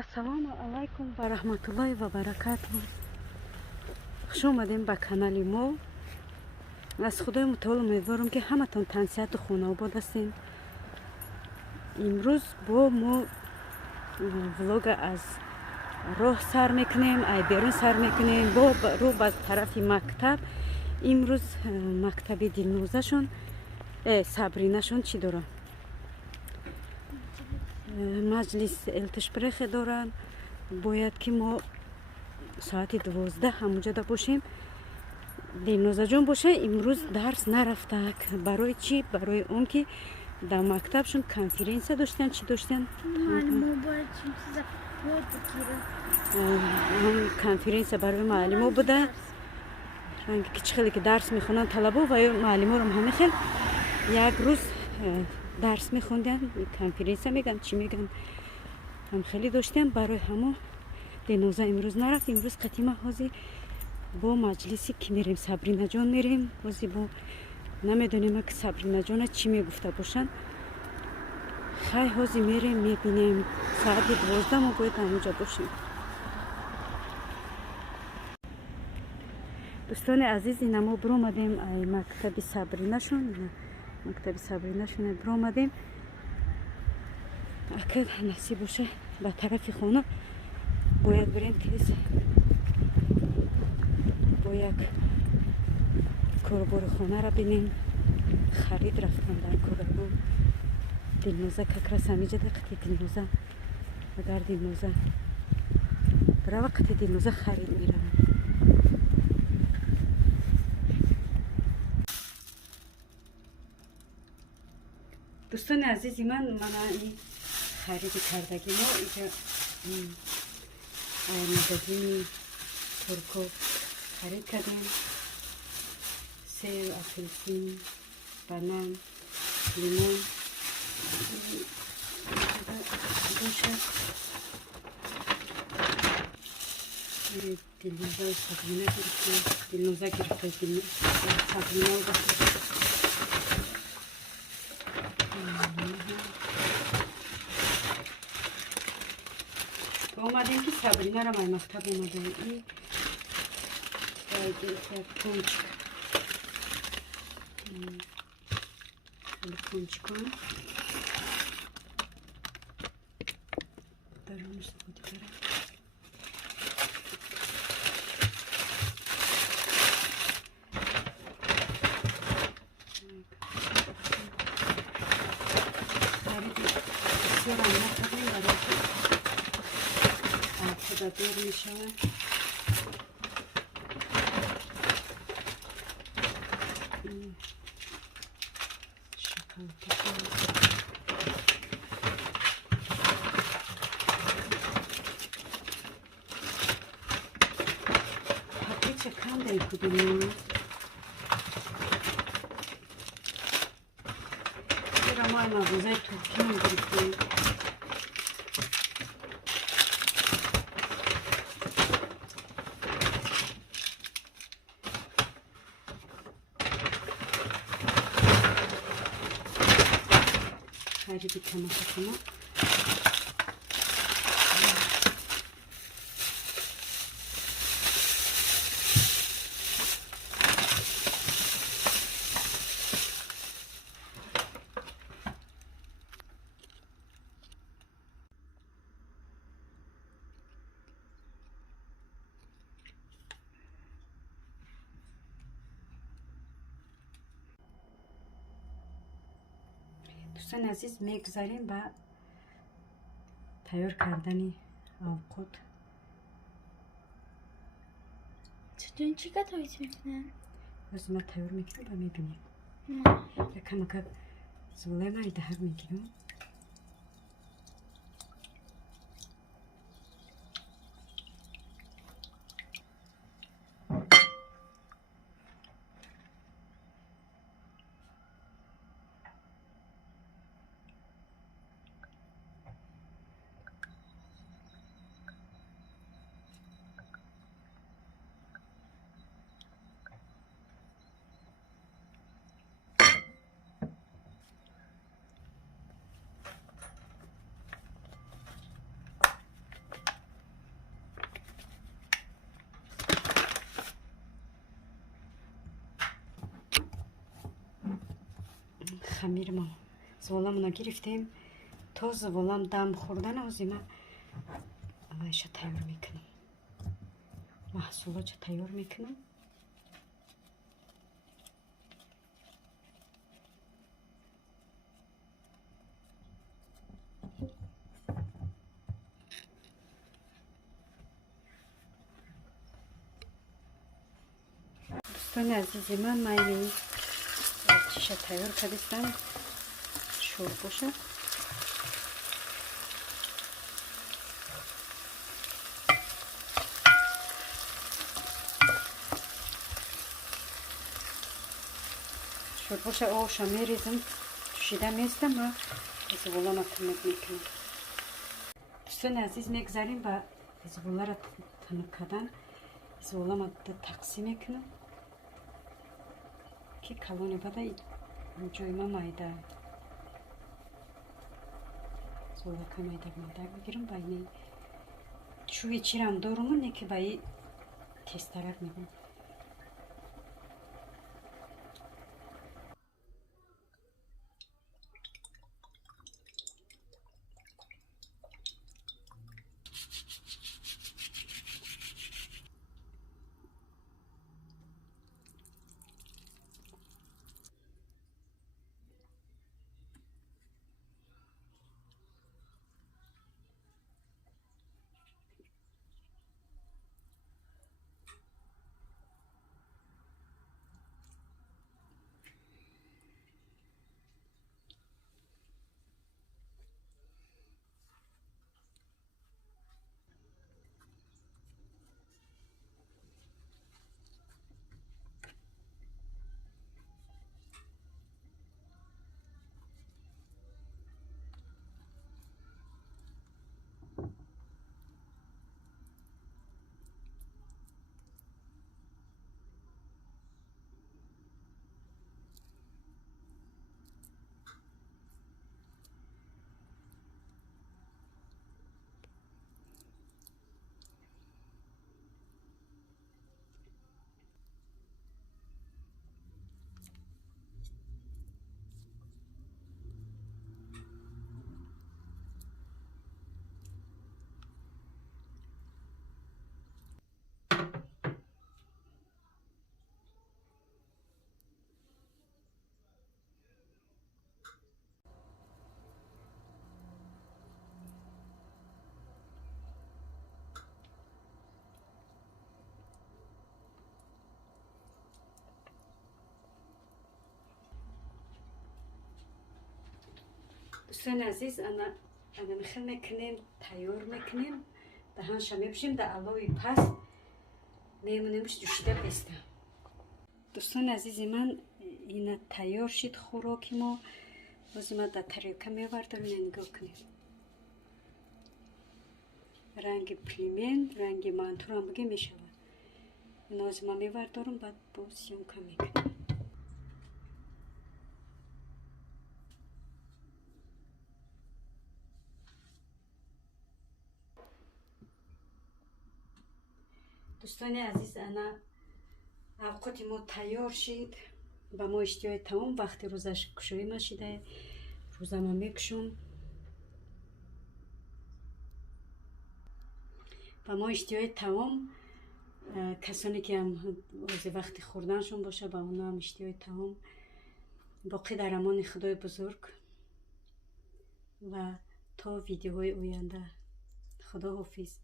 ассалому алайкум ва раҳматуллоҳи ва баракатуҳ. хуш омадем ба канали мо. аз худои мутаол умедворам ки ҳаматон тансиҳату хонавобод ҳастем. имрӯз бо мо влога аз роҳ сар мекунем, ай берун сар мекунем, бо рӯ ба тарафи мактаб. имрӯз мактаби дилнозашон сабринашон чӣ дорад? маҷлис элтишпрехе дорад. бояд ки мо соати 12 ҳамуҷода бошем. дилнозаҷон боша имрӯз дарс нарафтак. барои чӣ? барои он ки дар мактабшон конференсия доштан. чӣ доштан? конференсия барои маълимо буда. хеле ки дарс мехонанд талабо ва ё маълиморам ҳама хел як рӯз дарс мехонданд, конференсия меган, чӣ меган, ҳам хеле доштем. барои ҳамо дилноза имрӯз нарафт. имрӯз қатима ҳозир бо маҷлиси ки мерем, сабринаҷон мерем. ҳозир бо намедонем ки сабринаҷона чӣ мегуфта бошанд. хай ҳозир мерем, мебинем. соати 12 мо бояд ҳамуҷа бошем. дӯстони азиз, ина мо биромадем мактаби сабринашон. мактаби сабринашон биромадем. акад насиб боша ба тарафи хона бояд бирем тез бо як корбори хонара бинем. харид рафтам дар кораҳо. дилноза какрас ҳамиҷада қати дилноза. агар дилноза брава қати дилноза харид меравад. дӯстони азизи ман, мана ин хариди кардаги мо иҷа магазини турко харид кардем. сев, апелсин, банан, лимон бошад. дилноза сабрина гирифтем. дилноза гирифта сабрина омадем ки сабринара май мактаб омадем. ин як пончик, пончикон даронаш будигара. дер мешавад. паприша кам декудем. чера май мағозаи туркиён гирифтем. хариди тамашакуна. дӯстони азиз, мегузарем ба тайёр кардани овқот. чутун чӣ готовить мекунем? ҳозир ма тайёр мекунам ва мебинем. якамака зулема идаҳар мегирам. خمیر ما زولامونو گرفتیم تا زولام دم خوردن آزیما اوایش تیار میکنیم محصولات تیار میکنم دوستان عزیز من این چیشه تیار کردم شور باشه شور باشه آوشا میریزم توشیده میستم و زبولا را تنک میکنم دوستان عزیز میگذاریم و زبولا را تنک کردن زبولا را تقسیم میکنم که کلونی بده جای ما مایده زبولا که مایده بگیرم با این چوی چیرم دارمونه که با این تسترک میکنم دوستان عزیز انا میخوام میکنیم تیار میکنیم دهانش میپشیم در علاوه پس میمونیمش دوشیده بیستم دوستان عزیز من این تیار شد خوراکی ما باز ما در تریوکه میورداریم نگاه کنیم رنگ پلیمن رنگ منتور هم بگه میشود این از ما میوردارم بعد با سیونکه میکنیم دوستان عزیز انا اوقات ما تیار شد با ما اشتیای تمام وقتی روزش کشوی ما شده روزه ما میکشم با ما اشتیای تمام کسانی که هم وقتی خوردنشون باشه با اونا هم اشتیای تمام باقی در امان خدای بزرگ و تا ویدیوهای آینده خدا حافظ